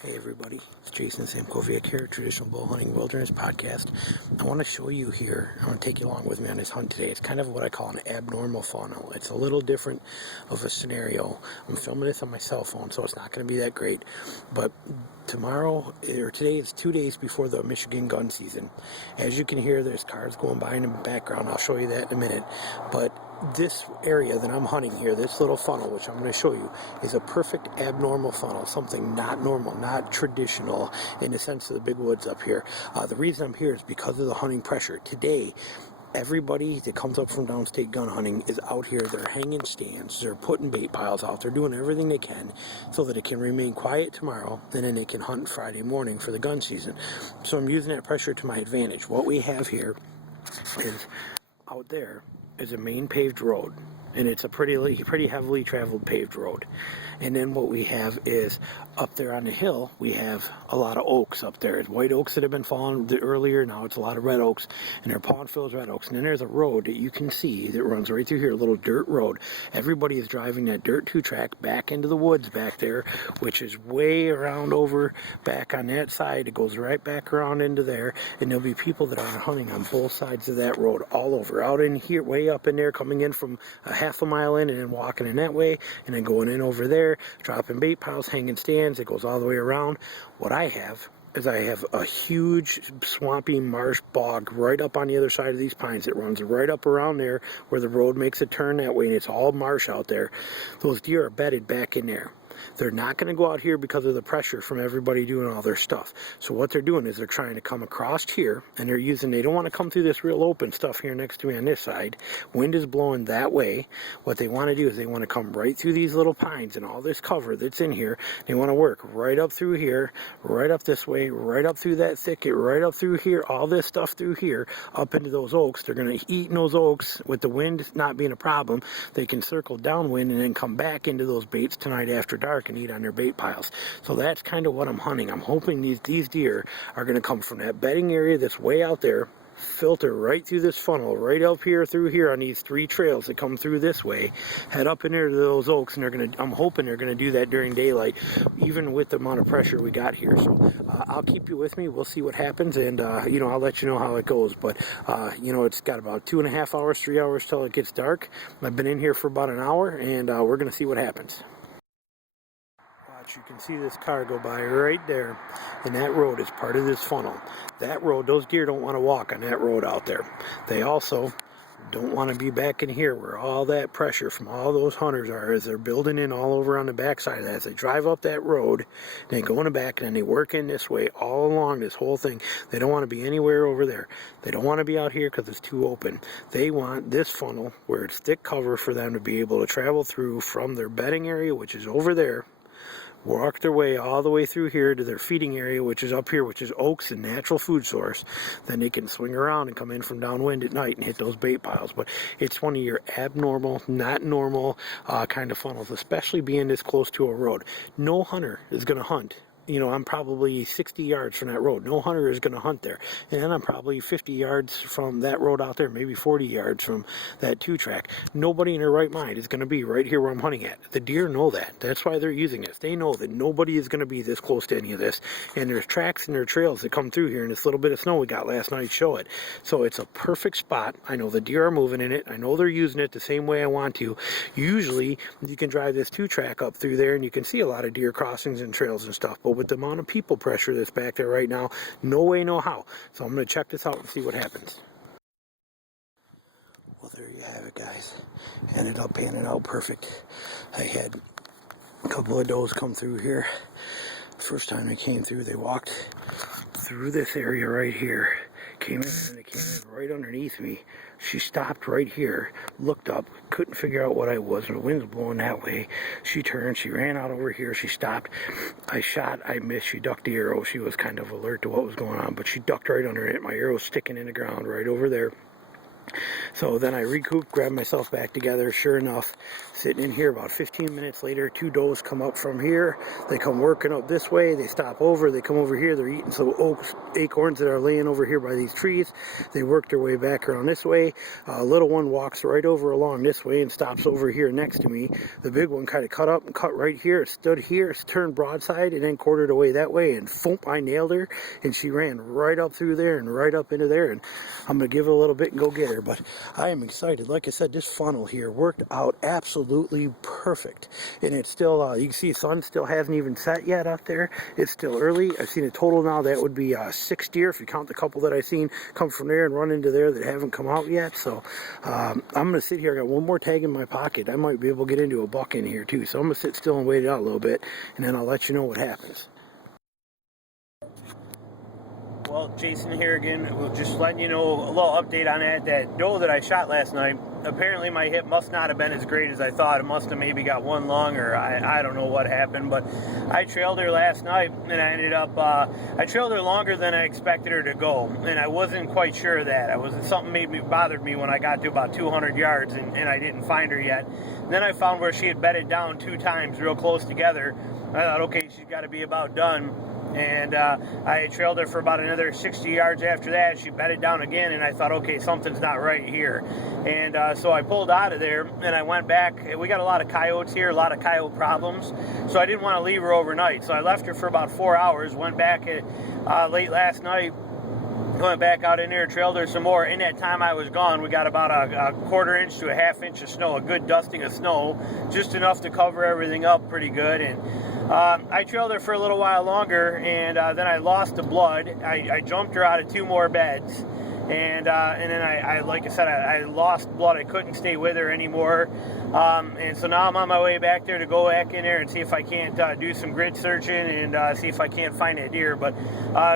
Hey everybody, it's Jason Samkovic here, Traditional Bowhunting Wilderness Podcast. I want to show you here, I want to take you along with me on this hunt today. It's kind of what I call an abnormal funnel. It's a little different of a scenario. I'm filming this on my cell phone, so it's not going to be that great. But today is 2 days before the Michigan gun season. As you can hear, there's cars going by in the background. I'll show you that in a minute. But this area that I'm hunting here, this little funnel, which I'm going to show you, is a perfect abnormal funnel, something not normal, not traditional in the sense of the big woods up here. The reason I'm here is because of the hunting pressure. Today, everybody that comes up from downstate gun hunting is out here. They're hanging stands, they're putting bait piles out, they're doing everything they can so that it can remain quiet tomorrow, and then they can hunt Friday morning for the gun season. So I'm using that pressure to my advantage. What we have here is out there is a main paved road, and it's a pretty heavily traveled paved road. And then what we have is up there on the hill, we have a lot of oaks up there. It's white oaks that have been fallen earlier. Now it's a lot of red oaks, and they're pond filled red oaks. And then there's a road that you can see that runs right through here, a little dirt road. Everybody is driving that dirt 2-track back into the woods back there, which is way around over back on that side. It goes right back around into there, and there'll be people that are hunting on both sides of that road all over, out in here, way up in there, coming in from a half a mile in and then walking in that way, and then going in over there, dropping bait piles, hanging stands. It goes all the way around. What I have is I have a huge swampy marsh bog right up on the other side of these pines. It runs right up around there where the road makes a turn that way, and it's all marsh out there. Those deer are bedded back in there. They're not going to go out here because of the pressure from everybody doing all their stuff. So what they're doing is they're trying to come across here, and they don't want to come through this real open stuff here next to me on this side. Wind is blowing that way. What they want to do is they want to come right through these little pines and all this cover that's in here. They want to work right up through here, right up this way, right up through that thicket, right up through here, all this stuff through here, up into those oaks. They're going to eat in those oaks with the wind not being a problem. They can circle downwind and then come back into those baits tonight after dark and eat on their bait piles. So that's kind of what I'm hunting. I'm hoping these deer are going to come from that bedding area that's way out there, filter right through this funnel, right up here through here on these 3 trails that come through this way, head up in there to those oaks, and I'm hoping they're going to do that during daylight, even with the amount of pressure we got here. So I'll keep you with me. We'll see what happens, and I'll let you know how it goes. But it's got about 2.5 hours, 3 hours till it gets dark. I've been in here for about an hour, and we're going to see what happens. You can see this car go by right there, and that road is part of this funnel. That road, those deer don't want to walk on that road out there. They also don't want to be back in here where all that pressure from all those hunters are as they're building in all over on the backside of that. As they drive up that road, they go in the back, and then they work in this way all along this whole thing. They don't want to be anywhere over there. They don't want to be out here because it's too open. They want this funnel where it's thick cover for them to be able to travel through from their bedding area, which is over there, walk their way all the way through here to their feeding area, which is up here, which is oaks and natural food source. Then they can swing around and come in from downwind at night and hit those bait piles. But it's one of your abnormal, not normal kind of funnels, especially being this close to a road. No hunter is going to hunt. I'm probably 60 yards from that road. No hunter is going to hunt there. And then I'm probably 50 yards from that road out there, maybe 40 yards from that 2-track. Nobody in their right mind is going to be right here where I'm hunting at. The deer know that. That's why they're using this. They know that nobody is going to be this close to any of this. And there's tracks and there are trails that come through here, and this little bit of snow we got last night show it. So it's a perfect spot. I know the deer are moving in it. I know they're using it the same way I want to. Usually, you can drive this 2-track up through there, and you can see a lot of deer crossings and trails and stuff. But with the amount of people pressure that's back there right now, no way, no how. So I'm going to check this out and see what happens. Well, there you have it, guys. Ended up panning out perfect. I had a couple of does come through here. First time they came through, they walked through this area right here. Came in, and they came in right underneath me. She stopped right here, looked up, couldn't figure out what I was, and the wind's blowing that way. She turned, she ran out over here, she stopped. I shot, I missed, she ducked the arrow. She was kind of alert to what was going on, but she ducked right under it. My arrow was sticking in the ground right over there. So then I recouped, grabbed myself back together. Sure enough, sitting in here about 15 minutes later, two does come up from here. They come working up this way. They stop over. They come over here. They're eating some acorns that are laying over here by these trees. They work their way back around this way. A little one walks right over along this way and stops over here next to me. The big one kind of cut up and cut right here. Stood here, turned broadside, and then quartered away that way. And thump, I nailed her. And she ran right up through there and right up into there. And I'm going to give her a little bit and go get her. But I am excited. Like I said, this funnel here worked out absolutely perfect. And it's still, you can see the sun still hasn't even set yet up there. It's still early. I've seen a total now that would be 6 deer if you count the couple that I've seen come from there and run into there that haven't come out yet. So I'm going to sit here. I got one more tag in my pocket. I might be able to get into a buck in here too. So I'm going to sit still and wait it out a little bit, and then I'll let you know what happens. Well, Jason here again. Just letting you know a little update on that doe that I shot last night. Apparently my hit must not have been as great as I thought. It must have maybe got one lung, or I don't know what happened, but I trailed her last night, and I ended up, I trailed her longer than I expected her to go, and I wasn't quite sure of that. Something bothered me when I got to about 200 yards, and I didn't find her yet. And then I found where she had bedded down 2 times real close together. I thought, okay, she's got to be about done. And I trailed her for about another 60 yards after that. She bedded down again, and I thought, okay, something's not right here. And so I pulled out of there, and I went back. We got a lot of coyotes here, a lot of coyote problems, so I didn't want to leave her overnight. So I left her for about 4 hours, went back late last night, went back out in there, trailed her some more. In that time I was gone, we got about a quarter inch to a half inch of snow, a good dusting of snow, just enough to cover everything up pretty good. And I trailed her for a little while longer, and then I lost the blood. I jumped her out of 2 more beds, and then I like I said, I lost blood. I couldn't stay with her anymore, and so now I'm on my way back there to go back in there and see if I can't do some grid searching and see if I can't find that deer. But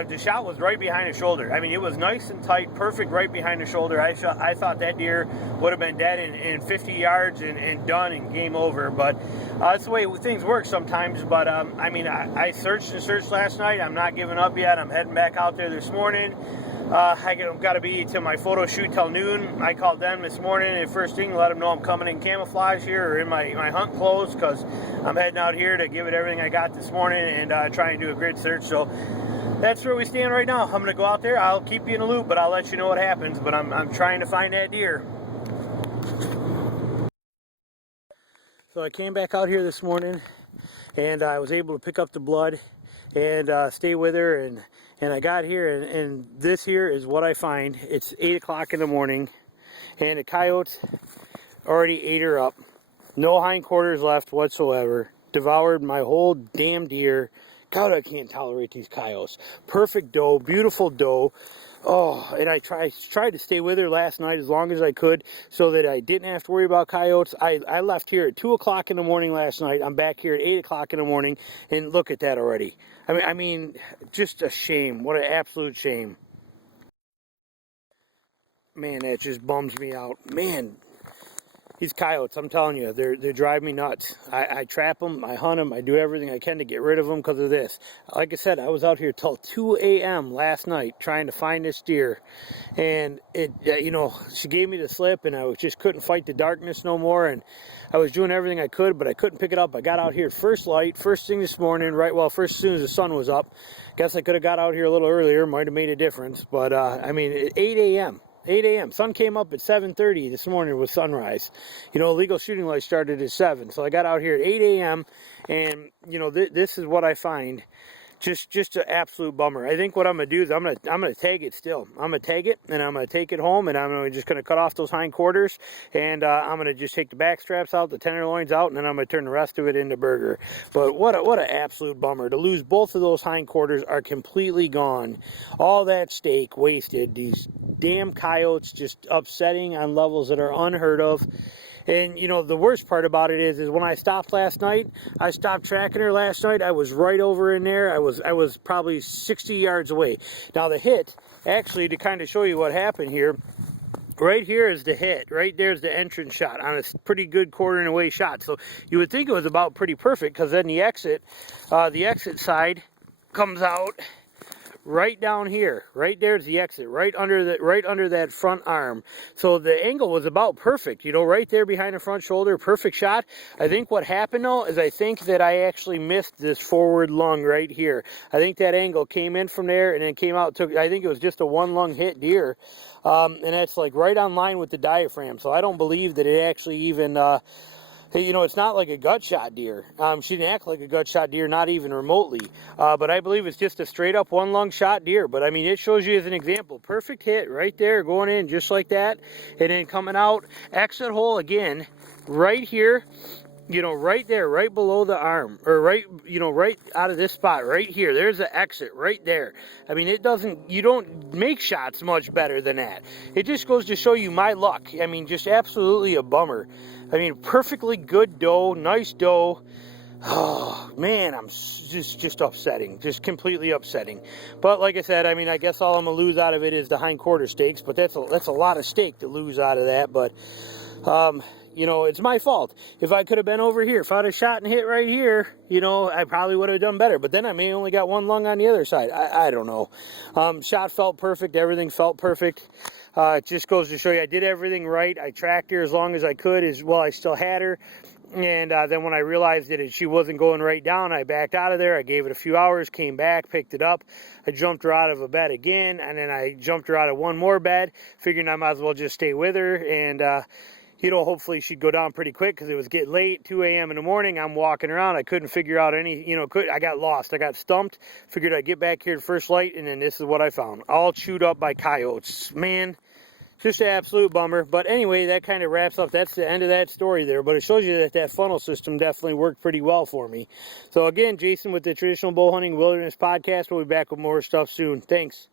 the shot was right behind the shoulder. I mean, it was nice and tight, perfect right behind the shoulder. I thought that deer would have been dead in 50 yards and done and game over, but that's the way things work sometimes. But I mean, I searched and searched last night. I'm not giving up yet. I'm heading back out there this morning. I've got to be to my photo shoot till noon. I called them this morning and first thing, let them know I'm coming in camouflage here or in my hunt clothes, because I'm heading out here to give it everything I got this morning and try and do a grid search. So that's where we stand right now. I'm going to go out there. I'll keep you in the loop, but I'll let you know what happens. But I'm trying to find that deer. So I came back out here this morning, and I was able to pick up the blood and stay with her, and I got here, and this here is what I find. It's 8 o'clock in the morning, and the coyotes already ate her up. No hindquarters left whatsoever. Devoured my whole damn deer. God, I can't tolerate these coyotes. Perfect doe, beautiful doe. Oh, and I tried to stay with her last night as long as I could so that I didn't have to worry about coyotes. I left here at 2 o'clock in the morning last night. I'm back here at 8 o'clock in the morning, and look at that already. I mean, just a shame. What an absolute shame. Man, that just bums me out. Man, these coyotes, I'm telling you, they drive me nuts. I trap them, I hunt them, I do everything I can to get rid of them because of this. Like I said, I was out here till 2 a.m. last night trying to find this deer, and she gave me the slip, and I just couldn't fight the darkness no more, and I was doing everything I could, but I couldn't pick it up. I got out here first light, first thing this morning, as soon as the sun was up. Guess I could have got out here a little earlier, might have made a difference, but I mean, at 8 a.m. 8 a.m. Sun came up at 7:30 this morning with sunrise. Legal shooting light started at 7. So I got out here at 8 a.m. and, this is what I find. Just an absolute bummer. I think what I'm going to do is I'm going to tag it still. I'm going to tag it, and I'm going to take it home, and I'm just going to cut off those hindquarters, and I'm going to just take the back straps out, the tenderloins out, and then I'm going to turn the rest of it into burger. But what an absolute bummer. To lose both of those hindquarters are completely gone. All that steak wasted. These damn coyotes just upsetting on levels that are unheard of. And, the worst part about it is when I stopped last night, I stopped tracking her last night. I was right over in there. I was probably 60 yards away. Now, the hit, actually, to kind of show you what happened here, right here is the hit. Right there's the entrance shot on a pretty good quartering away shot. So you would think it was about pretty perfect, because then the exit side comes out right down here. Right there's the exit, right under that front arm. So the angle was about perfect, you know, right there behind the front shoulder, perfect shot. I think what happened though is I think that I actually missed this forward lung right here. I think that angle came in from there and then came out, I think it was just a one lung hit deer. And that's like right on line with the diaphragm. So I don't believe that it actually even, you know, it's not like a gut shot deer. She didn't act like a gut shot deer, not even remotely. But I believe it's just a straight up one lung shot deer. But I mean, it shows you as an example. Perfect hit right there, going in just like that. And then coming out, exit hole again, right here. You know, right there, right below the arm, or right, you know, right out of this spot, right here. There's the exit right there. I mean, you don't make shots much better than that. It just goes to show you my luck. I mean, just absolutely a bummer. I mean, perfectly good doe, nice doe. Oh, man, I'm just upsetting, just completely upsetting. But like I said, I mean, I guess all I'm going to lose out of it is the hindquarter stakes, but that's a lot of stake to lose out of that, but, you know, it's my fault. If I could have been over here, if I'd have shot and hit right here, you know, I probably would have done better. But then I may only got one lung on the other side. I don't know. Shot felt perfect. Everything felt perfect. It just goes to show you I did everything right. I tracked her as long as I could, as well I still had her. And then when I realized that she wasn't going right down, I backed out of there. I gave it a few hours, came back, picked it up. I jumped her out of a bed again, and then I jumped her out of one more bed, figuring I might as well just stay with her. And, you know, hopefully she'd go down pretty quick because it was getting late, 2 a.m. in the morning. I'm walking around. I couldn't figure out any, you know, I got lost. I got stumped. Figured I'd get back here to first light, and then this is what I found. All chewed up by coyotes. Man, just an absolute bummer. But anyway, that kind of wraps up. That's the end of that story there. But it shows you that that funnel system definitely worked pretty well for me. So again, Jason with the Traditional Bow Hunting Wilderness Podcast. We'll be back with more stuff soon. Thanks.